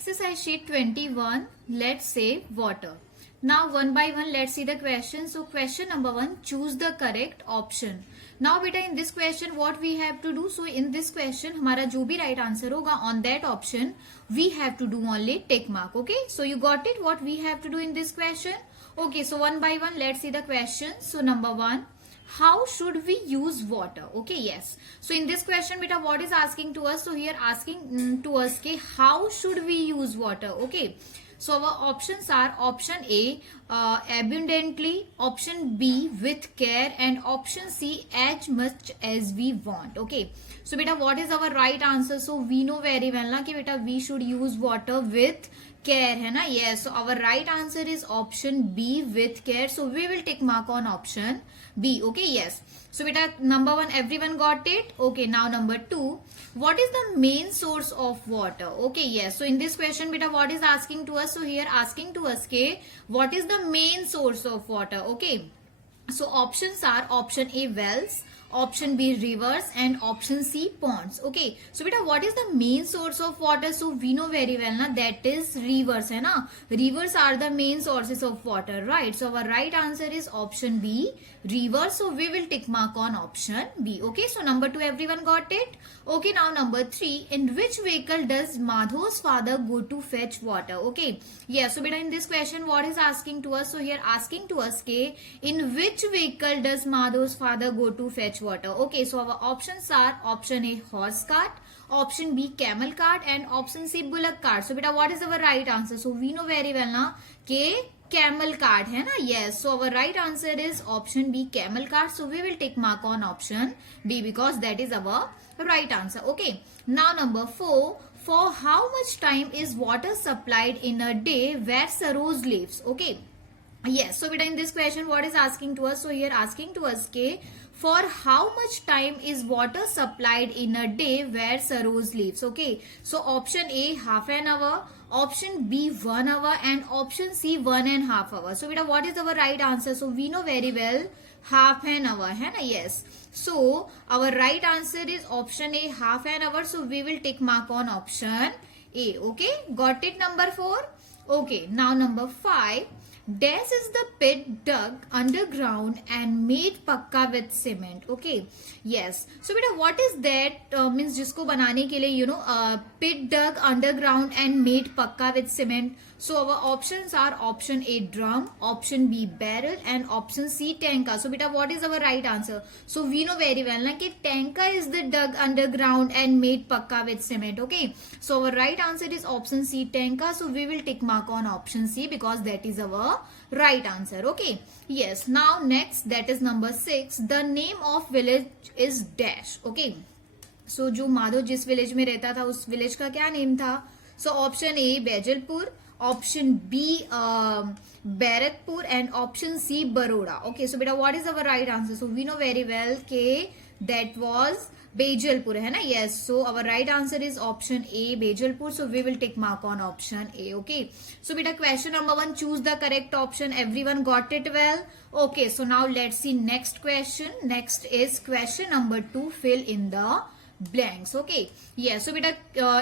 Exercise sheet 21, let's say water. Now one by one let's see the question. So question number 1, choose the correct option. Now beta in this question what we have to do? So in this question हमारा जो भी right answer होगा on that option we have to do only tick mark. Okay, so you got it what we have to do in this question? Okay, so one by one let's see the question. So number 1, how should we use water? Okay, yes, so in this question beta what is asking to us? So here asking to us ke how should we use water? Okay, so our options are option A, abundantly, option B, with care, and option C, as much as we want. Okay, so beta what is our right answer? So we know very well na ki beta we should use water with care, है ना? Yes, so our right answer is option B, with care. So we will tick mark on option B. Okay, yes, so beta number 1 everyone got it. Okay, now number 2, what is the main source of water? Okay, yes, so in this question beta what is asking to us? So here asking to us ke what is the main source of water? Okay, so options are option A, wells, option B, rivers, and option C, ponds. Okay, so beta what is the main source of water? So we know very well na that is rivers, hai na? Rivers are the main sources of water, right? So our right answer is option B, rivers. So we will tick mark on option B. Okay, so number 2 everyone got it. Okay, now number 3, in which vehicle does Madho's father go to fetch water? Okay, yeah, so beta in this question what is asking to us? So here asking to us ke in which vehicle does Madho's father go to fetch water? Okay, so our options are option A, horse cart, option B, camel cart, and option C, bullock cart. So beta what is our right answer? So we know very well na ke camel cart hai na? Yes, so our right answer is option B, camel cart. So we will take mark on option B because that is our right answer. Okay, now number 4, for how much time is water supplied in a day where Saroj lives? Okay, yes, so beta in this question what is asking to us? So here asking to us ke for how much time is water supplied in a day where Saroj lives? Okay, so option A, half an hour, option B, 1 hour, and option C, 1.5 hours. So beta what is our right answer? So we know very well half an hour, hai na? Yes, so our right answer is option A, half an hour. So we will tick mark on option A. Okay, got it number 4. Okay, now number 5, this is the pit dug underground and made pakka with cement. Okay, yes, so beta what is that? Means जिसको बनाने के लिए pit dug underground and made pakka with cement. So our options are option A, drum, option B, barrel, and option C, tanka. So beta what is our right answer? So we know very well na कि tanka is the dug underground and made pakka with cement. Okay, so our right answer is option C, tanka. So we will tick mark on option C because that is our right answer. Okay, yes, now next, that is number 6, the name of village is dash. Okay, so जो माधव जिस village में रहता था उस village का क्या name था? So option A, बेजलपुर, option B, Barrackpore, and option C, Baroda. Okay, so beta what is our right answer? So we know very well ke that was Bejalpur, hai na? Yes, so our right answer is option A, Bejalpur. So we will tick mark on option A. Okay, so beta question number 1, choose the correct option. Everyone got it well? Okay, so now let's see next question. Next is question number 2, fill in the blanks. Okay, yes, so beta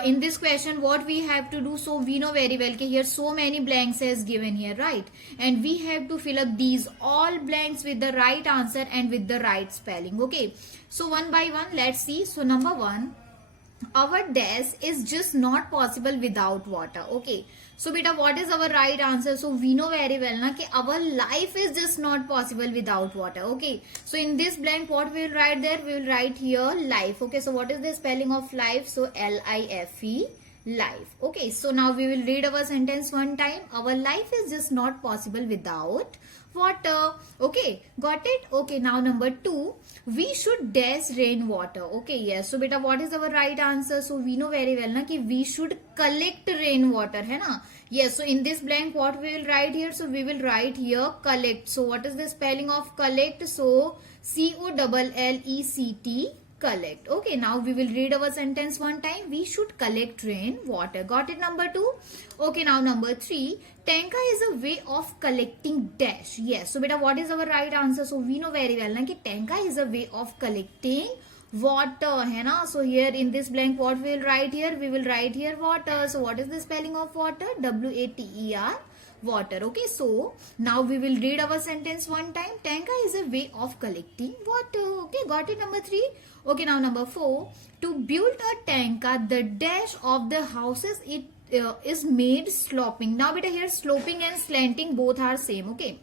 in this question what we have to do? So we know very well कि here so many blanks as given here, right? And we have to fill up these all blanks with the right answer and with the right spelling. Okay, so one by one let's see. So number 1, our dash is just not possible without water. Okay, so beta what is our right answer? So we know very well na ki our life is just not possible without water. Okay, so in this blank what we will write there? We will write here life. Okay, so what is the spelling of life? So L-I-F-E, life. Okay, so now we will read our sentence one time. Our life is just not possible without water. Okay, got it? Okay, now number 2, we should dash rainwater. Okay, yes, so beta what is our right answer? So we know very well na ki we should collect rainwater, hai na? Yes, so in this blank what we will write here? So we will write here collect. So what is the spelling of collect? So C-O-L-L-E-C-T, collect. Okay, now we will read our sentence one time. We should collect rain water. Got it number 2? Okay, now number 3, tanka is a way of collecting dash. Yes, so beta what is our right answer? So we know very well na ki tanka is a way of collecting water है ना. So here in this blank what we will write here? We will write here water. So what is the spelling of water? WATER, water. Okay, so now we will read our sentence one time. Tanka is a way of collecting water. Okay, got it? Number 3. Okay, now number 4. To build a tanka, the dash of the houses is made sloping. Now beta here sloping and slanting both are same. Okay,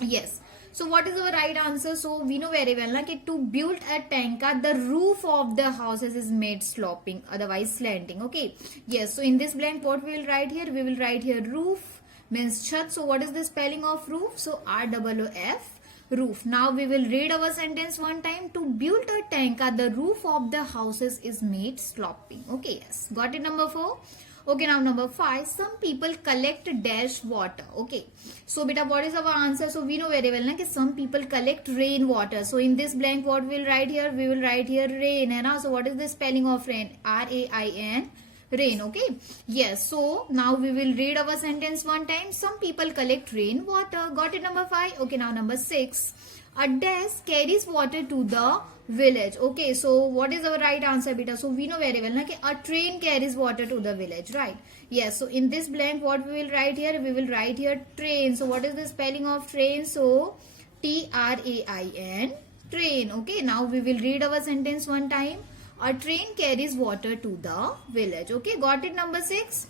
yes. So what is our right answer? So we know very well na, to build a tanka, the roof of the houses is made sloping, otherwise slanting. Okay, yes. So in this blank what we will write here? We will write here roof means chat. So what is the spelling of roof? So ROOF, roof. Now we will read our sentence one time. To build a tanka, the roof of the houses is made sloping. Okay, yes, got it? Number 4. Okay, now number 5. Some people collect dash water. Okay, so beta what is our answer? So we know very well na कि some people collect rain water. So in this blank what we will write here? We will write here rain है ना. So what is the spelling of rain? RAIN, rain. Okay, yes. So now we will read our sentence one time. Some people collect rain water. Got it? Number 5. Okay, now number 6. A dash carries water to the village. Okay, so what is our right answer beta? So we know very well na कि a train carries water to the village, right? Yes. So in this blank what we will write here? We will write here train. So what is the spelling of train? So TRAIN, train. Okay, now we will read our sentence one time. A train carries water to the village. Okay, got it? Number 6.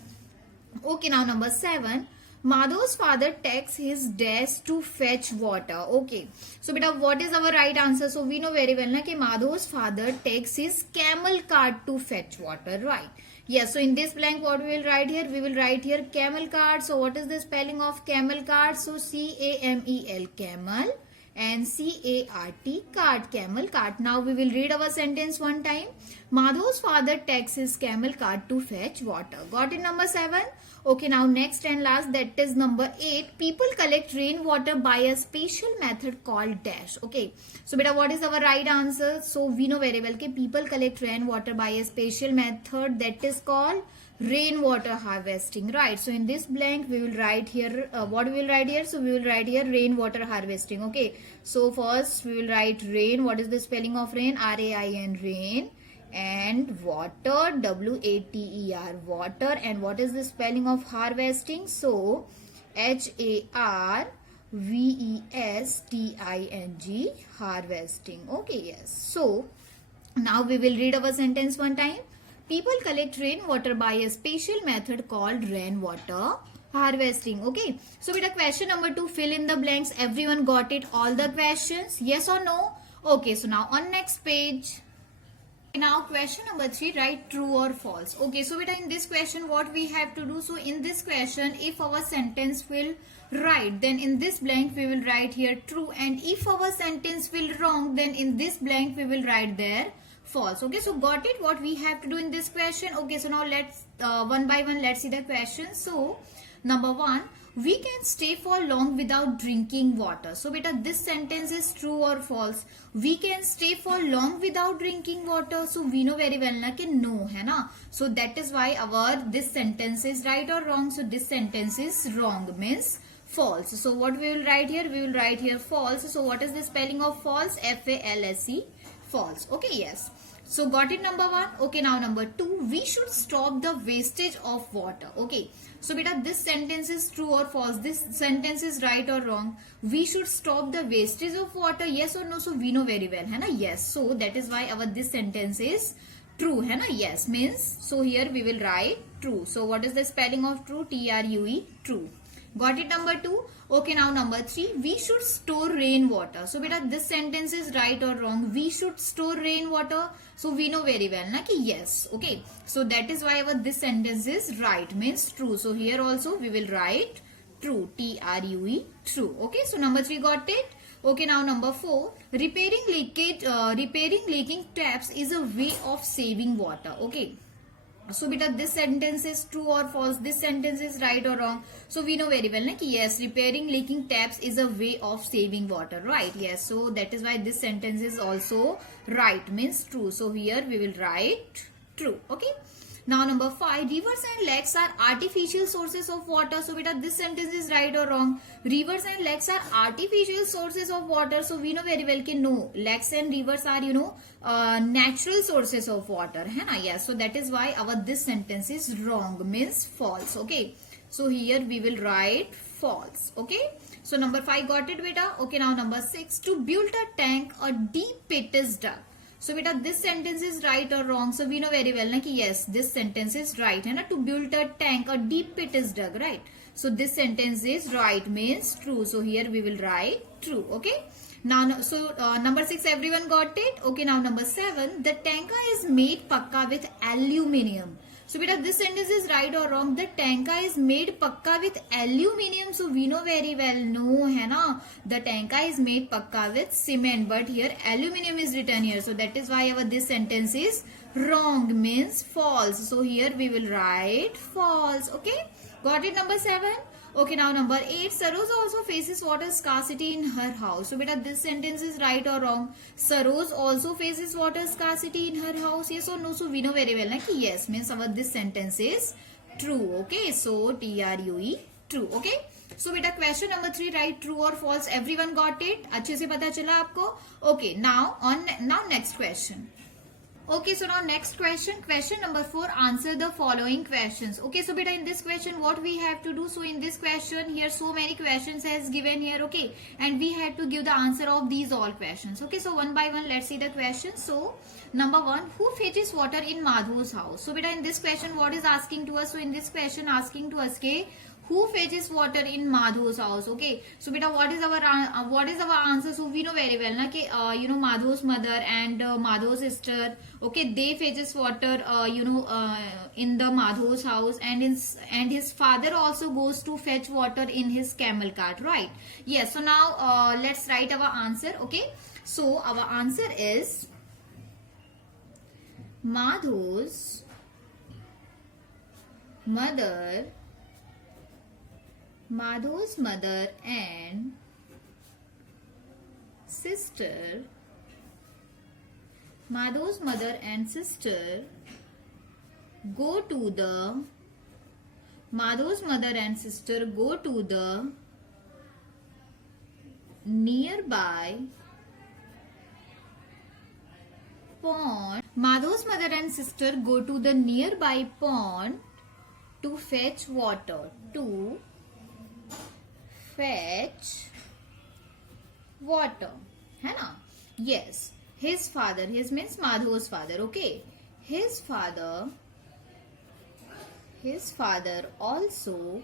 Okay, now number 7. Madhav's father takes his dash to fetch water. Okay, so beta what is our right answer? So we know very well na कि Madhav's father takes his camel cart to fetch water, right? Yes. So in this blank what we will write here? We will write here camel cart. So what is the spelling of camel cart? So CAMEL, camel, and CART, cart, camel cart. Now we will read our sentence one time. Madhav's father takes his camel cart to fetch water. Got it? Number 7. Okay, now next and last, that is number 8. People collect rainwater by a special method called dash. Okay, so beta what is our right answer? So we know very well that people collect rainwater by a special method that is called rainwater harvesting, right? So in this blank we will write here what we will write here? So we will write here rainwater harvesting. Okay, so first we will write rain. What is the spelling of rain? RAIN, rain, and water, WATER, water. And what is the spelling of harvesting? So HARVESTING, harvesting. Okay, yes. So now we will read our sentence one time. People collect rainwater by a special method called rainwater harvesting. Okay, so with a question number 2, fill in the blanks. Everyone got it? All the questions? Yes or no? Okay, so now on next page. Now question number 3, write true or false. Okay, so beta in this question what we have to do? So in this question, if our sentence will right, then in this blank we will write here true, and if our sentence will wrong, then in this blank we will write there false. Okay, so got it what we have to do in this question? Okay, so now let's one by one let's see the question. So number 1, we can stay for long without drinking water. So beta this sentence is true or false? We can stay for long without drinking water. So we know very well na कि no है ना. So that is why our this sentence is right or wrong. So this sentence is wrong, means false. So what we will write here? We will write here false. So what is the spelling of false? FALSE, false. Okay, yes. So got it? Number 1. Okay, now number 2, we should stop the wastage of water. Okay, so beta this sentence is true or false? This sentence is right or wrong? We should stop the wastage of water, yes or no? So we know very well है ना, yes. So that is why our this sentence is true है ना, yes, means so here we will write true. So what is the spelling of true? TRUE, true. Got it? Number 2. Okay, now number 3, we should store rainwater. So beta this sentence is right or wrong? We should store rainwater. So we know very well na ki yes. Okay, so that is why our this sentence is right, means true. So here also we will write true, TRUE, true. Okay, so number 3 got it. Okay, now number 4, repairing leaking taps is a way of saving water. Okay, so beta this sentence is true or false? This sentence is right or wrong? So we know very well na ki yes, repairing leaking taps is a way of saving water, right? Yes, so that is why this sentence is also right, means true. So here we will write true. Okay, Now number 5, rivers and lakes are artificial sources of water. So beta, this sentence is right or wrong? Rivers and lakes are artificial sources of water. So we know very well कि no, lakes and rivers are natural sources of water, है ना? Yes. So that is why our this sentence is wrong, means false. Okay. So here we will write false. Okay. So number 5 got it, beta. Okay. Now number 6, to build a tank, a deep pit is dug. So beta, this sentence is right or wrong? So we know very well na ki yes, this sentence is right, है ना? To build a tank, a deep pit is dug, right? So this sentence is right, means true. So here we will write true. Okay. Now, so number 6, everyone got it? Okay. Now number 7, the tanka is made pakka with aluminium. So beta, this sentence is right or wrong? The tanka is made pakka with aluminium. So we know very well, no, है ना? The tanka is made pakka with cement, but here aluminium is written here. So that is why our this sentence is wrong, means false. So here we will write false. Okay, got it? Number 7. Okay, now number 8, Saroj also faces water scarcity in her house. So beta, this sentence is right or wrong? Saroj also faces water scarcity in her house. Yes or no? So we know very well na ki yes, means our this sentence is true. Okay, so TRUE, true. Okay. So beta, question number 3, write true or false. Everyone got it? अच्छे से पता चला आपको? Okay, now next question. Okay, so now next question number 4, answer the following questions. Okay, so beta, in this question what we have to do? So in this question here so many questions has given here, okay, and we had to give the answer of these all questions. Okay, so one by one let's see the questions. So number 1, who fetches water in Madhu's house? So beta, in this question what is asking to us? So in this question asking to us ke who fetches water in Madhu's house? Okay, so beta, what is our answer? So we know very well na ki Madhu's mother and Madhu's sister, okay, they fetches water in the Madhu's house, and his father also goes to fetch water in his camel cart, right? Yes. So now let's write our answer. Okay, so our answer is Madhu's mother and sister, Madhu's mother and sister go to the nearby pond. Madhu's mother and sister go to the nearby pond to fetch water. है ना? Yes. His father, his means Madhu's father. Okay, his father also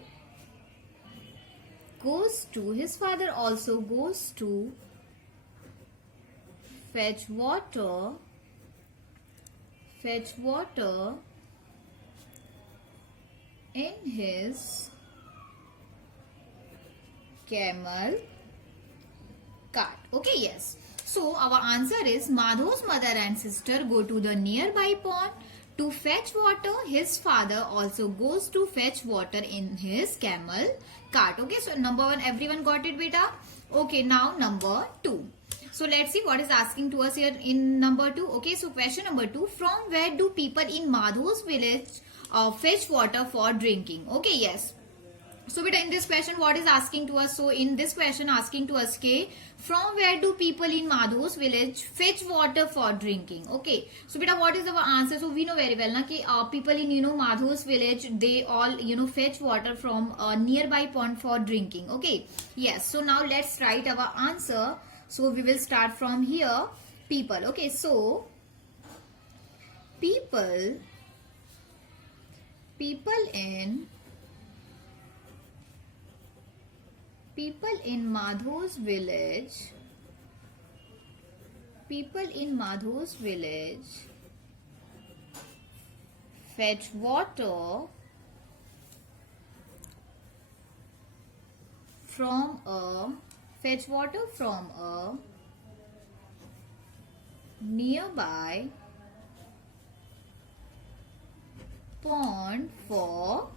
goes to fetch water in his camel cart. Okay, yes. So our answer is Madhu's mother and sister go to the nearby pond to fetch water. His father also goes to fetch water in his camel cart. Okay, so number 1, everyone got it, beta? Okay, now number 2. So let's see what is asking to us here in number 2. Okay, so question number 2, from where do people in Madhu's village fetch water for drinking? Okay, yes. So beta, in this question what is asking to us? So in this question asking to us ke from where do people in Madhu's village fetch water for drinking? Okay, so beta, what is our answer? So we know very well na ki people in Madhu's village, they all fetch water from a nearby pond for drinking. Okay, yes. So now let's write our answer. So we will start from here. People. Okay, so people in Madhu's village fetch water from a nearby pond for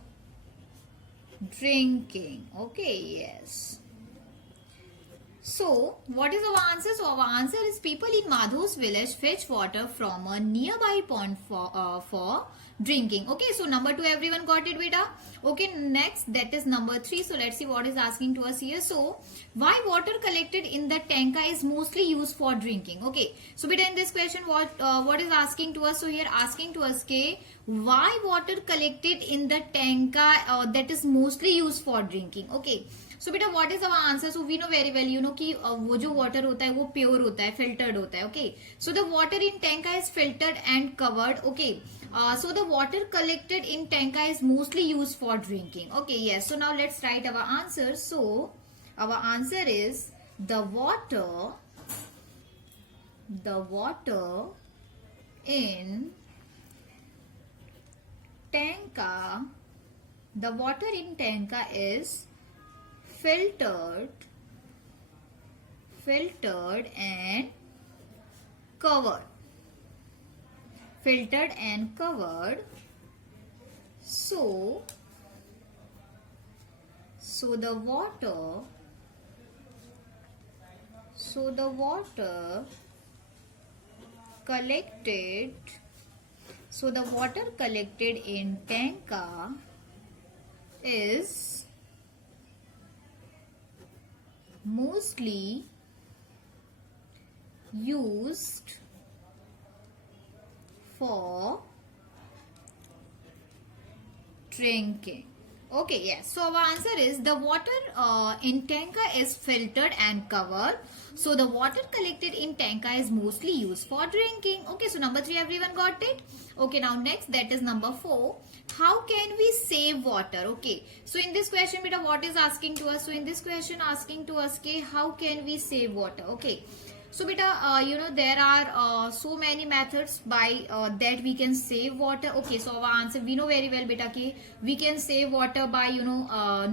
drinking. Okay, yes. So, what is our answer? So, our answer is people in Madhu's village fetch water from a nearby pond for drinking. Okay, so number 2, everyone got it, beta? Okay, next, that is number 3. So, let's see what is asking to us here. So, why water collected in the tanka is mostly used for drinking? Okay, so beta, in this question, what is asking to us? So, here asking to us, ke, why water collected in the tanka that is mostly used for drinking? Okay. So बेटा what is our answer so we know very well you know कि वो जो water होता है वो pure होता है filtered होता है okay so the water in tanka is filtered and covered okay so the water collected in tanka is mostly used for drinking okay yes so now let's write our answer so our answer is the water in tanka is filtered and covered so the water collected in tanka is mostly used for drinking okay yes so our answer is the water in tanka is filtered and covered so the water collected in tanka is mostly used for drinking okay so number 3 everyone got it okay now next that is number 4 how can we save water okay so in this question beta what is asking to us so in this question asking to us ke how can we save water okay so beta you know there are so many methods by that we can save water okay so our answer we know very well beta ki we can save water by you know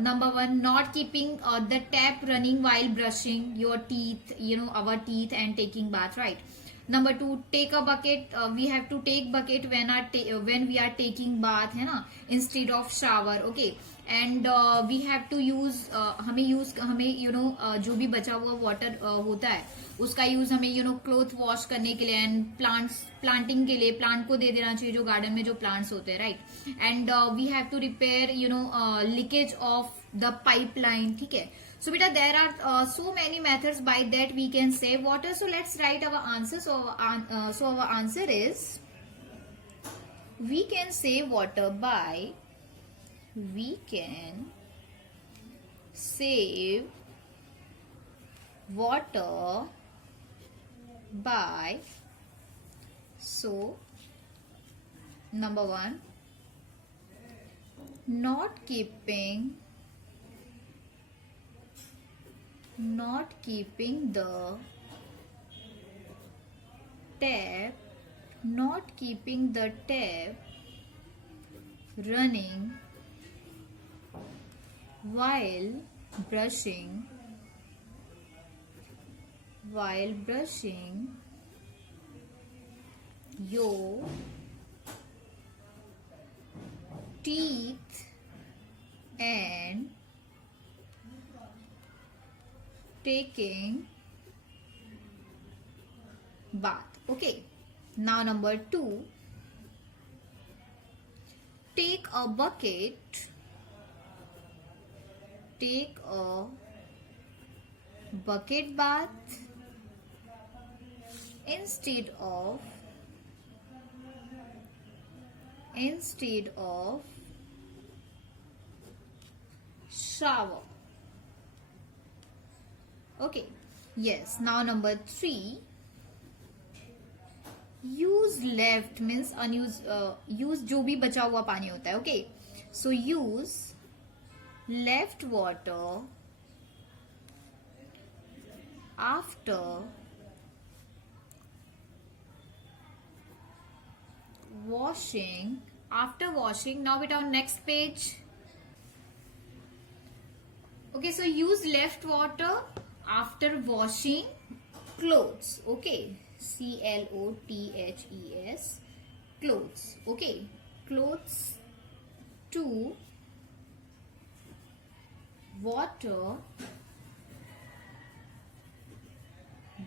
number 1 not keeping the tap running while brushing your teeth you know our teeth and taking bath right number 2 take a bucket we have to take bucket when we are taking bath है ना instead of shower okay and we have to use हमें you know जो भी बचा हुआ water होता है उसका यूज हमें यू नो क्लोथ वॉश करने के लिए एंड प्लांटिंग के लिए प्लांट को दे देना चाहिए जो गार्डन में जो प्लांट्स होते हैं right and we have to repair you know leakage of the pipeline ठीक है so beta there are so many methods by that we can save water so let's write our answer so our answer is we can save water by we can save water by so number 1 not keeping the tap running while brushing your teeth and taking bath okay now number 2 take a bucket bath instead of shower okay yes now number 3 use left means unused use जो भी बचा हुआ पानी होता है okay so use left water after washing now with our next page okay so use left water after washing clothes okay clothes clothes okay clothes to water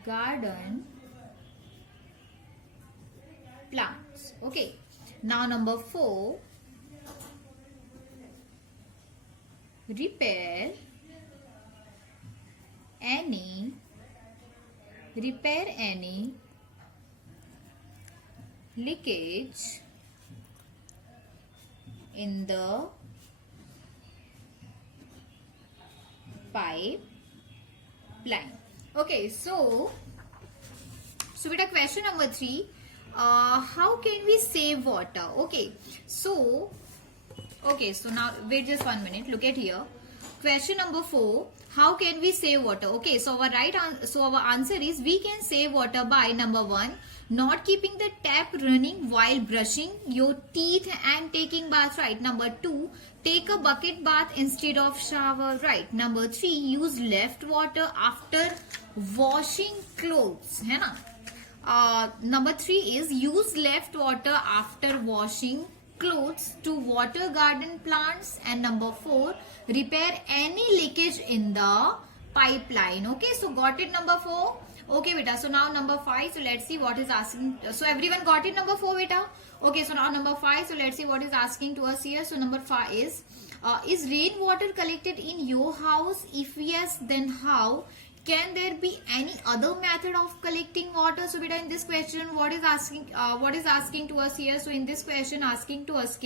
garden plants. Okay. Now number 4, repair any leakage in the pipeline. Okay, so beta question number 3, how can we save water? Okay, so now wait just 1 minute, look at here. Question number 4, how can we save water? Okay, so our answer is we can save water by number 1, not keeping the tap running while brushing your teeth and taking bath, right? Number 2, take a bucket bath instead of shower, right? Number 3, use left water after washing clothes, है ना? Number 3 is use left water after washing clothes to water garden plants, and number 4, repair any leakage in the pipeline. Okay, so got it number 4? Okay beta, so now number 5, so let's see what is asking. So everyone got it number 4 beta? Okay, so now number 5, so let's see what is asking to us here. So number 5 is rainwater collected in your house? If yes, then how? Can there be any other method of collecting water? So beta, in this question what is asking to us here? So in this question asking to us,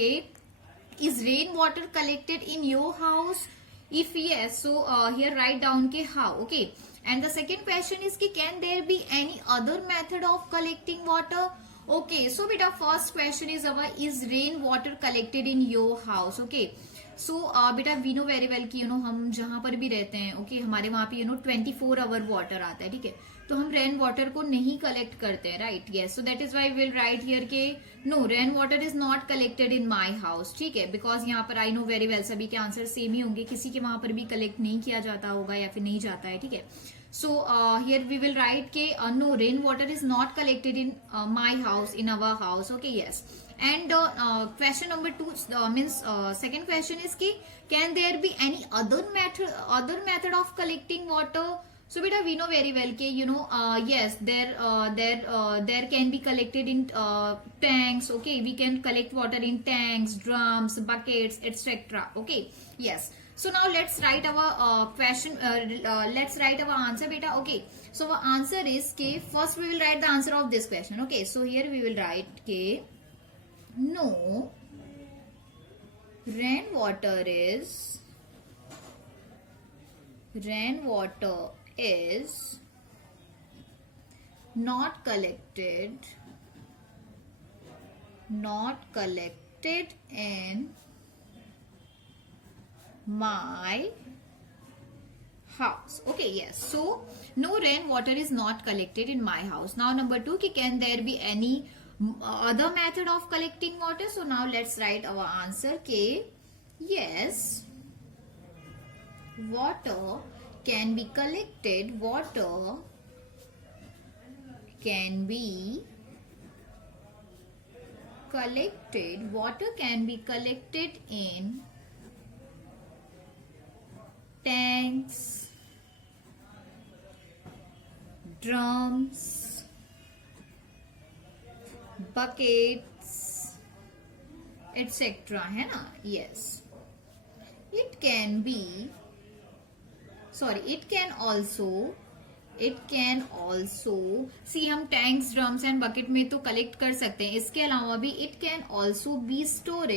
is rainwater collected in your house? If yes, so here write down how. Okay, and the second question is can there be any other method of collecting water? Okay, so beta, first question is is rainwater collected in your house? Okay, so बेटा we know very well कि हम जहां पर भी रहते हैं, okay हमारे वहां पे 24 आवर वाटर आता है, ठीक है, तो हम रेन वाटर को नहीं कलेक्ट करते हैं, right? Yes, so that is why we'll write here के no, rain water is not collected in my house, ठीक है, बिकॉज यहाँ पर आई नो वेरी वेल सभी के आंसर सेम ही होंगे, किसी के वहां पर भी कलेक्ट नहीं किया जाता होगा या फिर नहीं जाता है, ठीक है. So here we will write ke no, rainwater is not collected in my house, in our house. Okay, yes. And question number 2 means second question is can there be any other method of collecting water? So beta, we know very well ke yes, there can be collected in tanks. Okay, we can collect water in tanks, drums, buckets, etc. Okay, yes. So now let's write our question. Let's write our answer, beta. Okay. So our answer is first we will write the answer of this question. Okay. So here we will write no, rainwater is not collected in my house. Okay, yes. So no, rainwater is not collected in my house. Now number 2, can there be any other method of collecting water? So now let's write our answer. Yes, water can be collected. Water can be collected in tanks, drums, buckets, etc. है ना? Yes. It can also see, हम tanks, drums and bucket में तो collect कर सकते हैं. इसके अलावा भी it can also be stored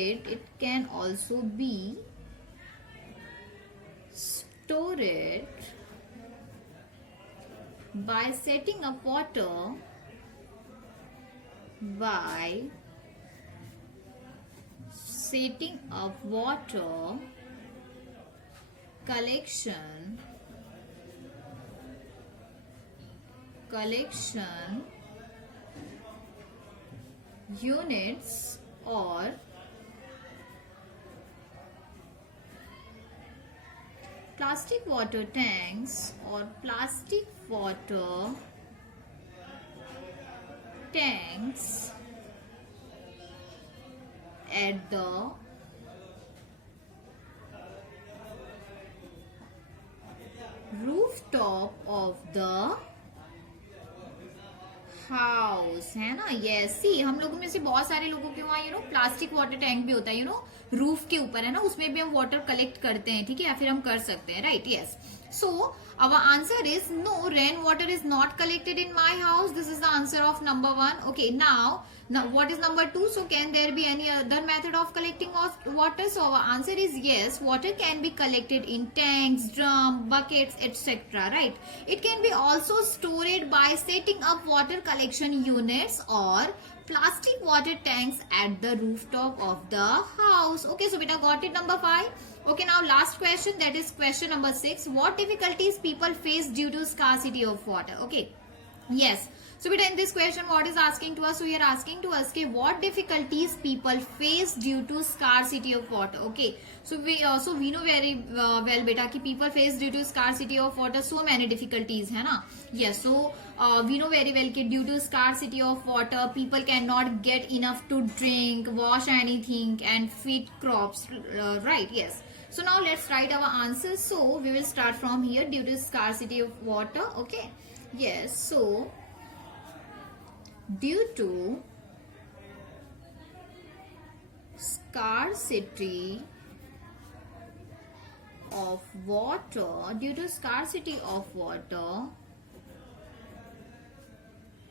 by setting up water collection units or plastic water tanks at the rooftop of the house, है ना? यस, सी हम लोगों में से बहुत सारे लोगों के वहाँ प्लास्टिक वाटर टैंक भी होता है, रूफ के ऊपर, है ना? उसमें भी हम वाटर कलेक्ट करते हैं, ठीक है, या फिर हम कर सकते हैं, right? Yes. So our answer is no, rain water is not collected in my house. This is the answer of number 1. Okay, now what is number 2? So can there be any other method of collecting of water? So our answer is yes, water can be collected in tanks, drum, buckets, etc., right? It can be also stored by setting up water collection units or plastic water tanks at the rooftop of the house. Okay, so beta got it, number 5. Okay, now last question, that is question number 6. What difficulties people face due to scarcity of water? Okay, yes. So beta, in this question what is asking to us? So we are asking to us कि what difficulties people face due to scarcity of water. Okay, so we know very well beta कि people face due to scarcity of water so many difficulties, है ना? Yes, so we know very well कि due to scarcity of water people cannot get enough to drink, wash anything and feed crops, right? Yes. So now let's write our answers. So we will start from here, due to scarcity of water. Okay, yes. So due to scarcity of water,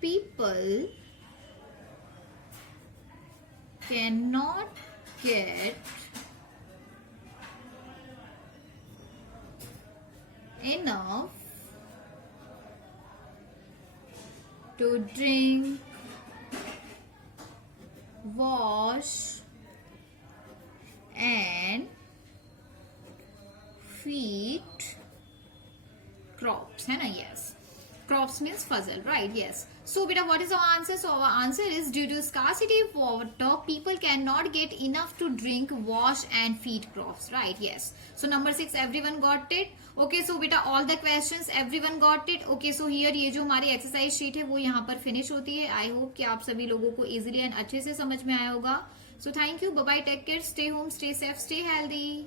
people cannot get enough to drink, wash and feed crops, है ना? Yes, crops means फसल, right? Yes. So beta, what is our answer? So our answer is due to scarcity of water people cannot get enough to drink, wash and feed crops, right? Yes. So number 6 everyone got it. Okay, so beta all the questions everyone got it. Okay, so here ये जो हमारी exercise sheet है वो यहाँ पर finish होती है. I hope कि आप सभी लोगों को इजिली एंड अच्छे से समझ में आया होगा. So thank you, bye bye, take care, stay home, stay safe, stay healthy.